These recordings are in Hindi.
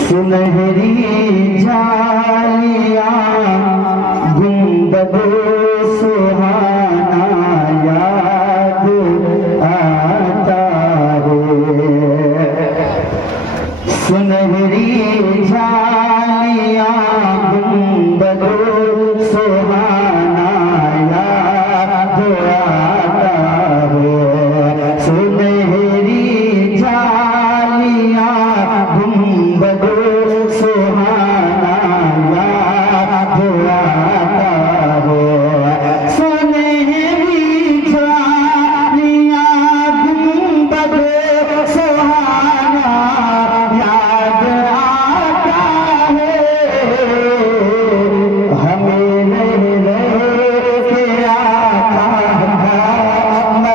सुनहरी झालियां गुंबद सुहाना याद आता है। सुनहरी झालियां गुंबद सुहाना याद आता है। सुनहरी झालियां गुंबद सुहाना याद आता है। सुनहरी झालियां गुंबद सुहाना याद आता है। हमें नहीं रह के आता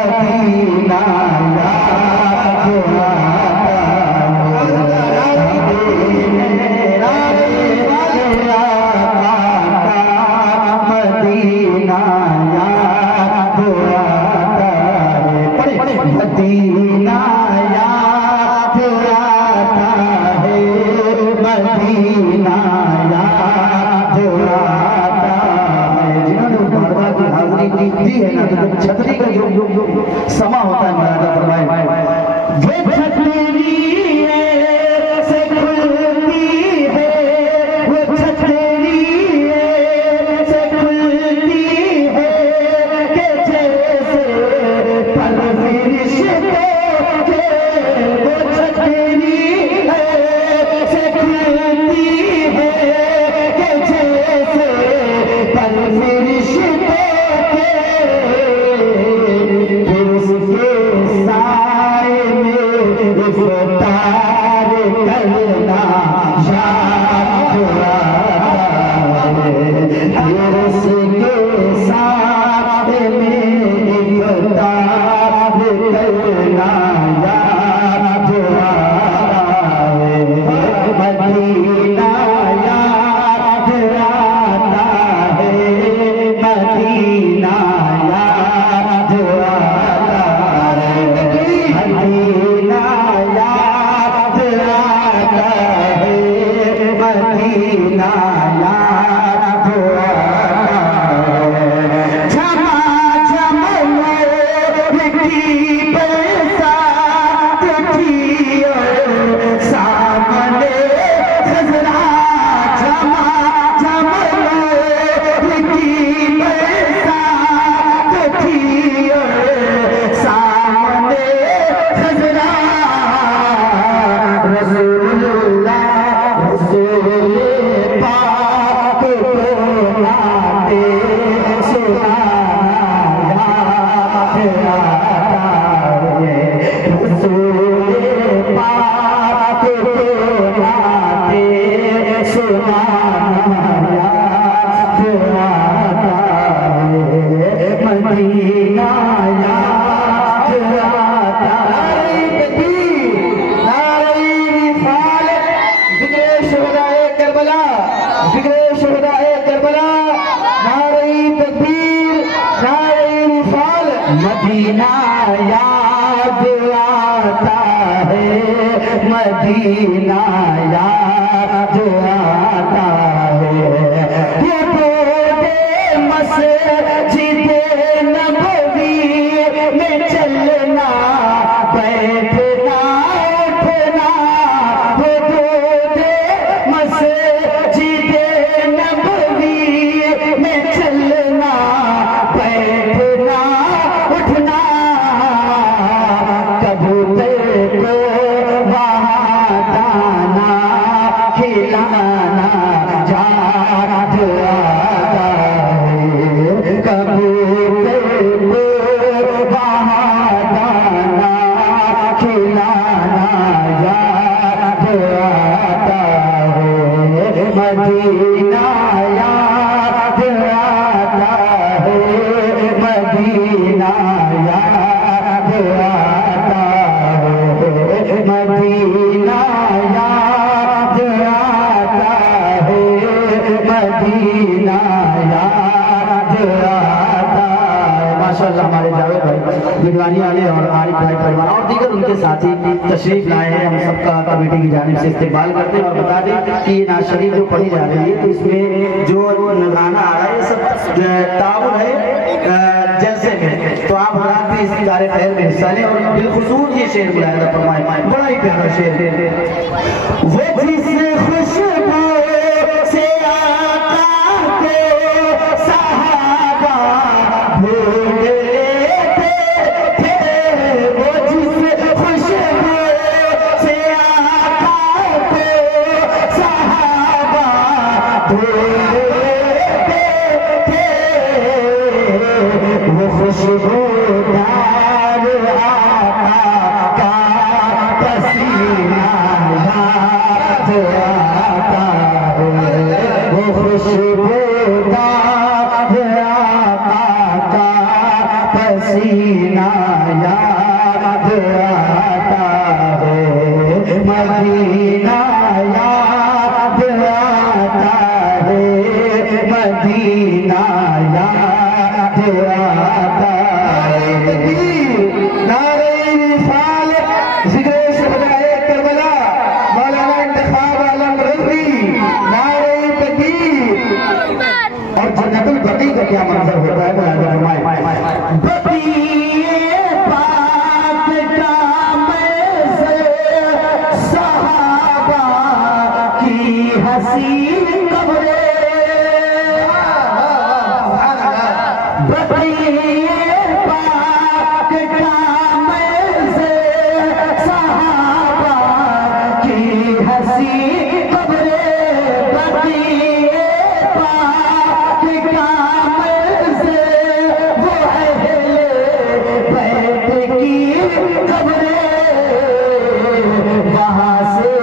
मदीना याद आता मदीना याद आता है। मदीना याद आता है। मदीना याद आता है। जिन्होंने मर्दा की हाजिरी दी है ना, तो छतरी का जो समा होता है मर्दा फरमाए वो छतरी से खुलती है। वो छतरी से खुलती है कि जैसे परवरिश्ते के। वो छतरी से खुलती है कि जैसे परवरिश्ते के। फिर उसके साए में इफ्तार करना याद आता है। फिर उसके साए में इफ्तार करना याद आता है। मदीना याद आता है। मदीना याद आता है। मदीना याद आता है। मदीना याद आता है। झमा झमा की बरसात थी और सामने खजरा। झमा झमा की बरसात थी और सामने खजरा। रसूलुल्लाह रसूल पाक को नाते सुनाना याद आता है। रसूल पाक को नाते सुनाना याद आता है। मदीना याद आता है। नारे रिसाल जिक्रे शुहदाए करबला, जिक्रे शुहदाए करबला। नारे तकबीर, नारे रिसाल। मदीना याद आता है। मदीना याद आता है। ये टूटे मस्जिदे नबवी में चलना बैठना उठना। वो टूटे मस्जिदे नबवी में चलना बैठना उठना। कबूतर को वहाँ दाना खिलाना याद आता है। कबूतर को वहाँ दाना खिलाना याद आता है। मदीना याद आता है। मदीना याद आता है। मदीना याद आता है। मदीना याद आता है। माशाअल्लाह हमारे जावेद भाई गिरवानी वाले और आरिफ भाई परिवार और दीगर उनके साथी तशरीफ लाए हैं, हम सबका कमेटी की जानिब से इस्तेमाल करते हैं। और बता दें कि ये नात शरीफ जो पढ़ी जा रही है तो इसमें जो नजराना आ रहा है सब ताउन है जलसे में, तो आप रात में इस इदारे खैर में हिस्सा लें। और बिलखुसूस ये शेर बुलाया फरमाए, बड़ा ही प्यारा शेर है। वो जिस खुशबू से आका के सहाबा भूल पसीना याद आता है, मदीना याद आता है, मदीना याद आता है। नारे रिसालत जिक्र शहदाए करबला मौलाना इंतखाब आलम रज़वी, नारे तकबीर। और जन्नतुल बकी का क्या मंजर होता है फरमाए, हसीन कब्रे बतिए पाक काम से सहाबा की हसीन कब्रे, बतिए पाक काम से वो अहले बैत की कब्रे, वहाँ से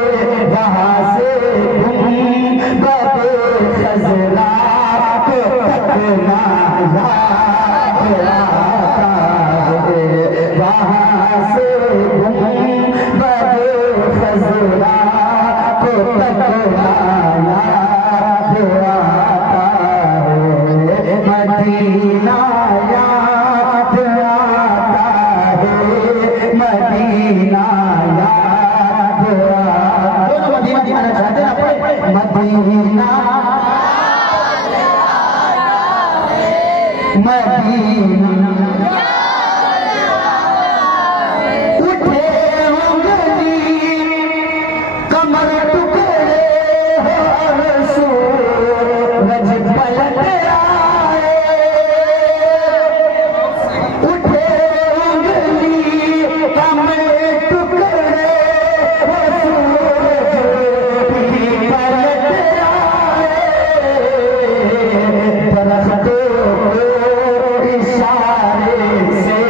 खजरा को तकना याद आता है, वहाँ से बड़े खजरा को तकना याद आता है, मदीना याद आता है, मदीना याद आता है। मदीना दिखाना चाहते हैं मदीना मदीना उठे उंगली कमर टुकड़े हो सूरज पलट आए, उठे उंगली कमर टुकड़े हो सूरज पलट आए, दरख्त से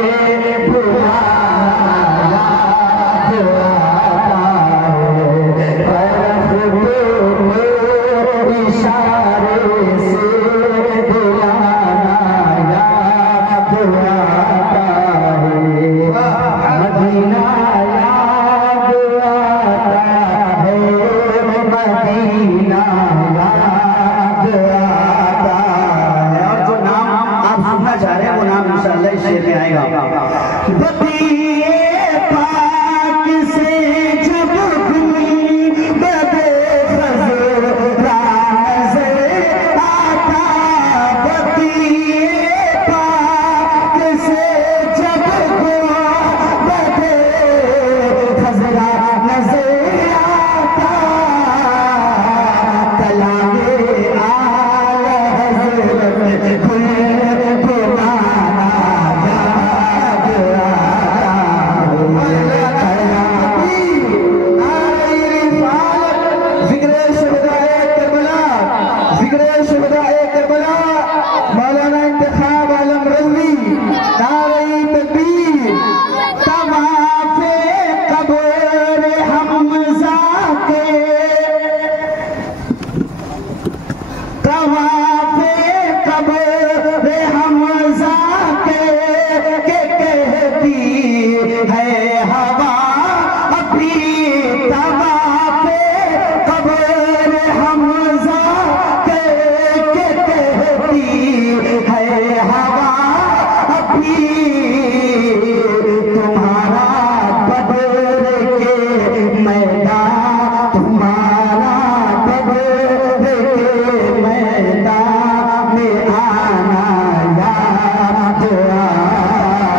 देखे मैं